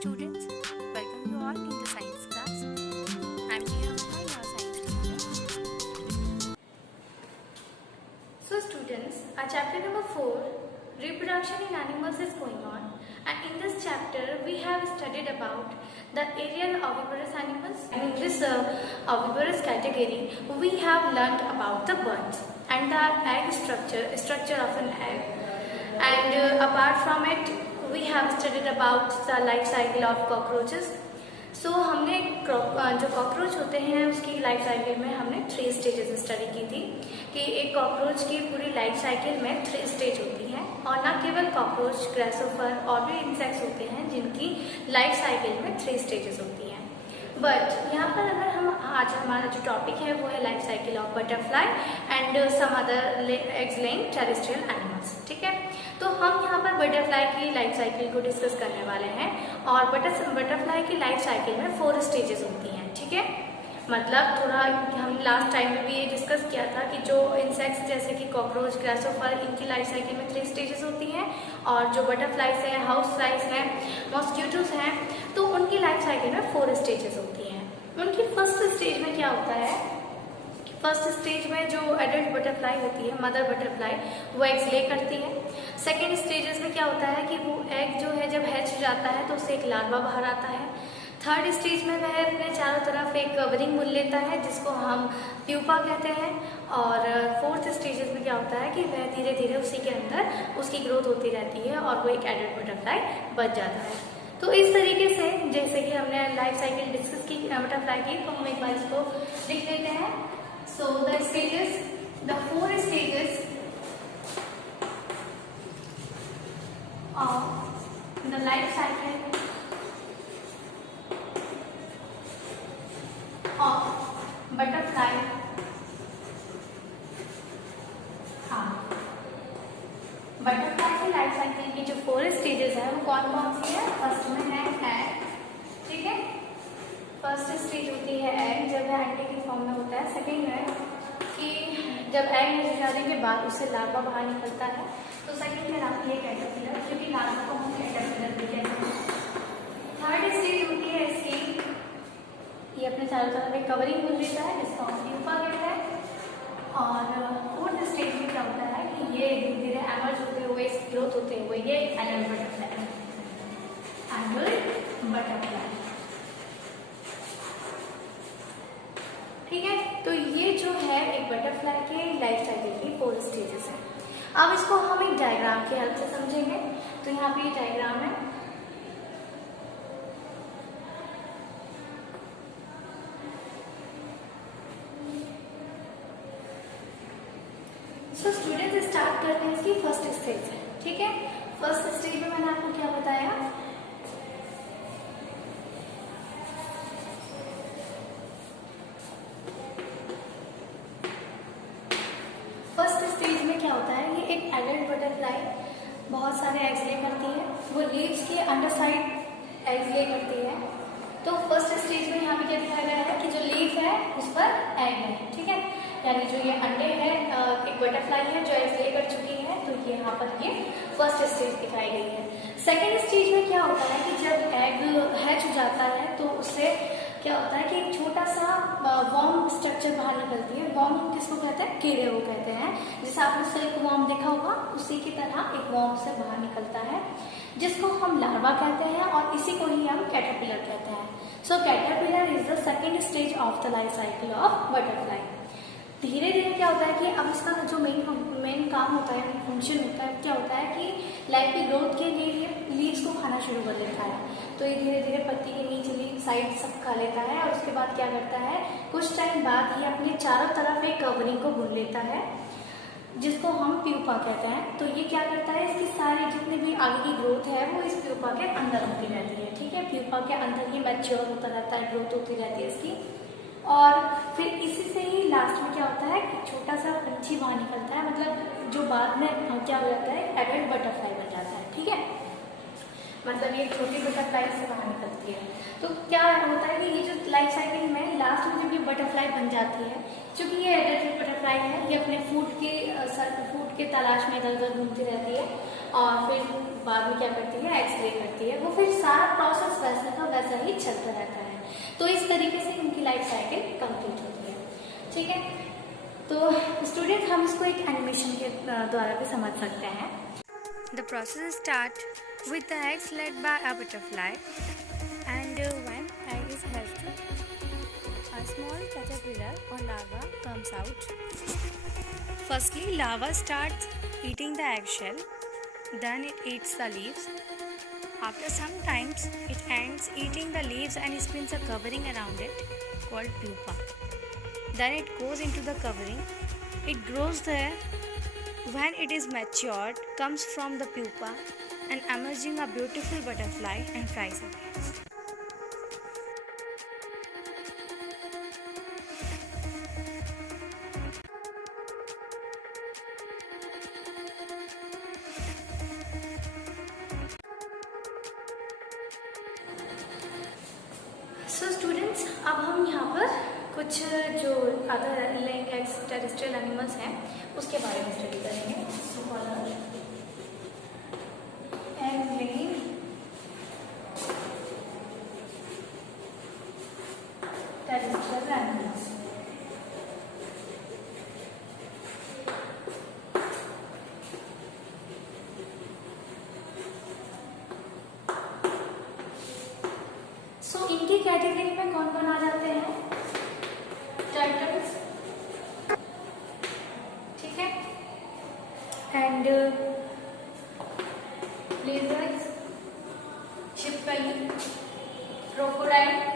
students, welcome you all in the science class. I'm Neerama, your science teacher. So students, our chapter number 4, reproduction in animals is going on, and in this chapter we have studied about the aerial oviparous animals, and in this oviparous category we have learnt about the birds and the egg structure of an egg, and apart from it we have studied about the life cycle of cockroaches. सो हमने जो cockroach होते हैं उसकी life cycle में हमने 3 stages study की थी कि एक कॉकरोच की पूरी लाइफ साइकिल में 3 स्टेज होती हैं, और न केवल कॉकरोच, ग्रासोफर और भी इंसेक्ट्स होते हैं जिनकी लाइफ साइकिल में 3 स्टेजेस होती हैं। बट यहाँ पर अगर हम आज हमारा जो टॉपिक है वो है life cycle of butterfly and some other eggs laying terrestrial animals. ठीक है, तो हम यहाँ पर बटरफ्लाई की लाइफ साइकिल को डिस्कस करने वाले हैं, और बटरफ्लाई की लाइफ साइकिल में 4 स्टेजेस होती हैं। ठीक है, मतलब थोड़ा हम लास्ट टाइम में भी ये डिस्कस किया था कि जो इंसेक्ट्स जैसे कि कॉकरोच, ग्रासोफर, इनकी लाइफ साइकिल में 3 स्टेजेस होती हैं, और जो बटरफ्लाइज हैं, हाउस फ्लाइज हैं, मॉस्किटोज हैं, तो उनकी लाइफ साइकिल में 4 स्टेजेस होती हैं। उनकी फर्स्ट स्टेज में क्या होता है, फर्स्ट स्टेज में जो एडल्ट बटरफ्लाई होती है, मदर बटरफ्लाई, वो एग्स ले करती है। सेकेंड स्टेजेस में क्या होता है कि वो एग जो है जब हैच हो जाता है तो उससे एक लार्वा बाहर आता है। थर्ड स्टेज में वह अपने चारों तरफ एक कवरिंग बुन लेता है जिसको हम प्यूपा कहते हैं, और फोर्थ स्टेजेस में क्या होता है कि वह धीरे धीरे उसी के अंदर उसकी ग्रोथ होती रहती है और वो एक एडल्ट बटरफ्लाई बच जाता है। तो इस तरीके से जैसे कि हमने लाइफ साइकिल डिस्कस की बटरफ्लाई की, तो हम एक बार इसको लिख लेते हैं। So the stages, the 4 stages of the life cycle of butterfly butterfly की लाइफ साइकिल की जो 4 स्टेजेस है वो कौन कौन सी है। फर्स्ट में है एग। ठीक है, फर्स्ट स्टेज होती है एग, जब वह अंडे की फॉर्म में होता है। सेकेंड है कि जब एग हैच जाने के बाद उससे लार्वा बाहर निकलता है, तो सेकेंड कहलाती है कैटरपिलर, क्योंकि लार्वा को हम कैटरपिलर भी कहते हैं। थर्ड स्टेज होती है इसकी, ये अपने चारों तरफ एक कवरिंग बुन लेता है जिसको हम प्यूपा कहते हैं। और फोर्थ स्टेज में क्या होता है कि ये धीरे धीरे एमर्ज होते हुए, ग्रोथ होते हुए ये एडल्ट बटरफ्लाई, एडल्ट बटरफ्लाई। ठीक है, तो ये जो है एक बटरफ्लाई के लाइफ साइकिल की 4 स्टेजेस है। अब इसको हम एक डायग्राम की हेल्प से समझेंगे। तो यहाँ पे ये डायग्राम है। सो स्टूडेंट्स स्टार्ट करते हैं इसकी फर्स्ट स्टेज से। ठीक है, फर्स्ट स्टेज में मैंने आपको क्या बताया, फर्स्ट स्टेज में क्या होता है, ये एक एडल्ट बटरफ्लाई बहुत सारे एग्स ले करती है, वो लीव्स के अंडर साइड एग्स ले करती है। तो फर्स्ट स्टेज में यहाँ पे क्या दिखाया गया है कि जो लीफ है उस पर एग है। ठीक है, यानी जो ये अंडे हैं, एक बटरफ्लाई है जो एग्स ले कर चुकी है, तो ये यहाँ पर ये फर्स्ट स्टेज दिखाई गई है। सेकेंड स्टेज में क्या होता है कि जब एग हैच हो जाता है तो उससे क्या होता है कि एक छोटा सा वॉर्म स्ट्रक्चर बाहर निकलती है। वॉर्म किसको कहते हैं, कीड़े को कहते हैं। जैसे आपने सिल्क वॉर्म देखा होगा, उसी की तरह एक वॉर्म से बाहर निकलता है जिसको हम लार्वा कहते हैं, और इसी को ही हम कैटरपिलर कहते हैं। So caterpillar is the second stage of the life cycle of butterfly. धीरे धीरे क्या होता है कि अब इसका जो मेन काम होता है, फंक्शन होता है, क्या होता है कि लाइफ की ग्रोथ के लिए लीव्स को खाना शुरू कर देता है। तो ये धीरे धीरे पत्ती के नीचे लीव साइड सब खा लेता है, और उसके बाद क्या करता है, कुछ टाइम बाद ये अपने चारों तरफ एक कवरिंग को बुन लेता है जिसको हम प्यूपा कहते हैं। तो ये क्या करता है, इसकी सारी जितनी भी आगे की ग्रोथ है वो इस प्यूपा के अंदर होती रहती है। ठीक है, प्यूपा के अंदर ही मैच्योर होता रहता है, ग्रोथ होती रहती है इसकी, और फिर इसी से ही लास्ट में क्या होता है कि छोटा सा पंछी बाहर निकलता है, मतलब जो बाद में क्या हो जाता है, एडल्ट बटरफ्लाई बन जाता है। ठीक है, मतलब ये छोटी बटरफ्लाई से बाहर निकलती है। तो क्या होता है कि ये जो लाइफ साइकिल में लास्ट में जब ये बटरफ्लाई बन जाती है, क्योंकि ये एडल्ट बटरफ्लाई है, ये अपने फूड के तलाश में इधर उधर घूमती रहती है और फिर बाद में क्या करती है, एग्स ले करती है। वो फिर सारा प्रोसेस वैसा का वैसा ही चलता रहता है। तो इस तरीके से इनकी लाइफ साइकिल कंप्लीट होती है। ठीक है, तो स्टूडेंट हम इसको एक एनिमेशन के द्वारा भी समझ सकते हैं। The process starts with the eggs laid by a butterfly, and when egg is hatched, a small caterpillar or larva comes out. Firstly, larva starts eating the eggshell, then it eats the leaves. After some time, it ends eating the leaves and spins a covering around it called pupa. Then it goes into the covering. It grows there. When it is matured, comes from the pupa and emerging a beautiful butterfly and flies away. So students, अब हम यहाँ पर कुछ जो other living terrestrial animals हैं उसके बारे में स्टडी करेंगे। Terrestrial animals. सो इनकी कैटेगरी में कौन कौन आ जाते हैं? टर्टल्स, ठीक है, एंड लिजर्ड्स, छिपकली, क्रोकोडाइल,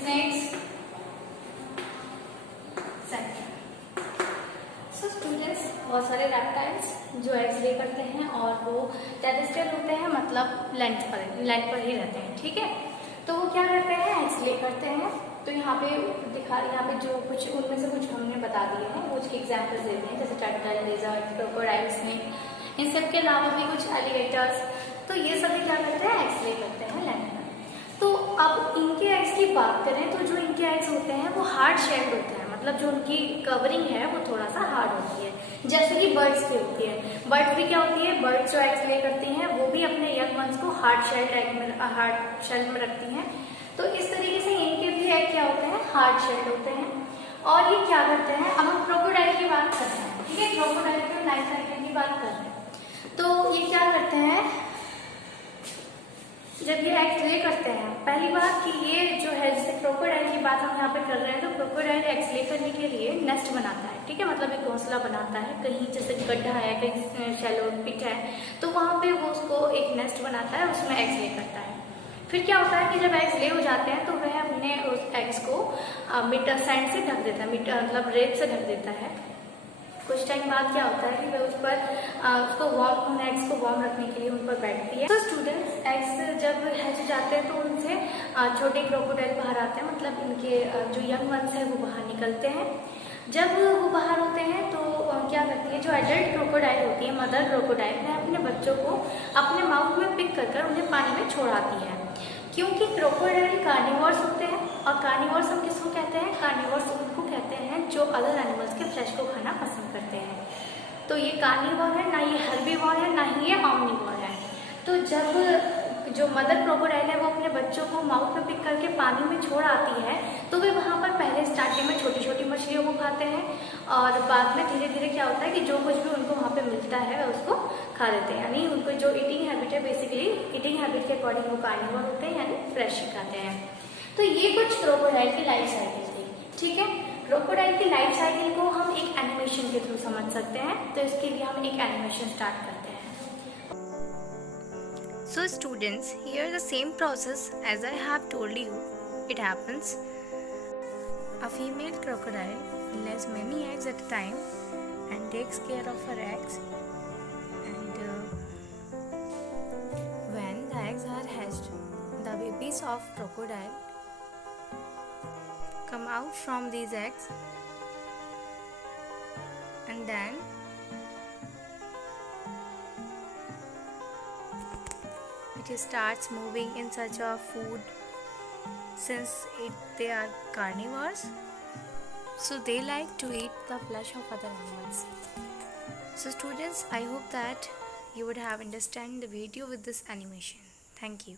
स्नेक्स, सो स्टूडेंट्स, बहुत सारे रेप्टाइल्स जो एग्स ले करते हैं और वो टेरेस्ट्रियल होते हैं, मतलब लैंड पर ही रहते हैं। ठीक है, तो वो क्या करते हैं, एग्स ले करते हैं। तो यहाँ पे जो कुछ उनमें से कुछ हमने बता दिए हैं, वो कुछ एग्जाम्पल्स देते हैं, जैसे टर्टल, लेजर्ड, क्रोकोडाइल, स्नेक, इन सब के अलावा भी कुछ एलिगेटर्स। तो ये सभी क्या करते हैं, एग्स ले करते हैं लैंड पर। तो अब इनके एग्स की बात करें तो जो इनके एग्स होते हैं वो हार्ड शेल्ड होते हैं, मतलब जो उनकी कवरिंग है वो थोड़ा सा हार्ड होती है, जैसे कि बर्ड्स की होती है। बर्ड्स भी क्या होती है, बर्ड्स जो एग्स ले करती हैं वो भी अपने यंग वंस को हार्ड शेल में रखती हैं। तो इस तरीके से इनके भी एग क्या होते हैं, हार्ड शेल्ड होते हैं। और ये क्या करते हैं, अब हम क्रोकोडाइल की बात कर रहे हैं। ठीक है, क्रोकोडाइल की लाइफ साइकिल की बात कर रहे हैं। तो ये क्या करते हैं, जब ये एग्स ले करते हैं, पहली बात कि ये जो है, जैसे क्रोकोडाइल की बात हम यहाँ पे कर रहे हैं, तो क्रोकोडाइल एग्स ले करने के लिए नेस्ट बनाता है। ठीक है, मतलब एक घोंसला बनाता है, कहीं जैसे गड्ढा है, कहीं शैलो पिट है, तो वहाँ पे वो उसको एक नेस्ट बनाता है, उसमें एग्स ले करता है। फिर क्या होता है कि जब एग्स ले हो जाते हैं तो वह अपने उस एग्स को सैंड से ढक देता है, मतलब रेत से ढक देता है। कुछ टाइम बाद क्या होता है कि वह उस पर उसको उन एग्स को वार्म रखने के लिए उन पर बैठती है। तो स्टूडेंट्स, एग्स जब हैच जाते हैं तो उनसे छोटे क्रोकोडाइल बाहर आते हैं, मतलब इनके जो यंग वंस है वो बाहर निकलते हैं। जब वो बाहर होते हैं तो क्या करती है, जो एडल्ट क्रोकोडाइल होती है, मदर क्रोकोडाइल, वह अपने बच्चों को अपने माउथ में पिक कर उन्हें पानी में छोड़ाती है। क्योंकि क्रोकोडाइल कार्निवोर्स होते हैं, और कार्निवोर्स हम किसको कहते हैं, कार्निवोर्स उनको कहते हैं जो अदर एनिमल्स के फ्लैश को खाना पसंद करते हैं। तो ये कार्निवोर है, ना ये हर्बीवोर है, ना ही ये ऑमनीवोर है। तो जब जो मदर क्रोकोडाइल है वो अपने बच्चों को माउथ में पिक करके पानी में छोड़ आती है, तो वे वहाँ पर पहले स्टार्टिंग में छोटी छोटी मछलियों को खाते हैं, और बाद में धीरे धीरे क्या होता है कि जो कुछ भी उनको वहाँ पे मिलता है वह उसको खा लेते हैं। यानी उनको जो ईटिंग हैबिट है, बेसिकली ईटिंग हैबिट के अकॉर्डिंग वो कार्निवोर होते हैं, यानी फ्रेश ही खाते हैं। तो ये कुछ क्रोकोडाइल की लाइफ साइकिल थी। ठीक है, क्रोकोडाइल की लाइफ साइकिल को हम एक एनिमेशन के थ्रू समझ सकते हैं। तो इसके लिए हम एक एनिमेशन स्टार्ट करते हैं। So students, here the same process as I have told you, it happens. A female crocodile lays many eggs at a time and takes care of her eggs, and when the eggs are hatched, the babies of crocodile come out from these eggs, and then which starts moving in search of food, since they are carnivores, so they like to eat the flesh of other animals. So students, I hope that you would have understand the video with this animation. Thank you.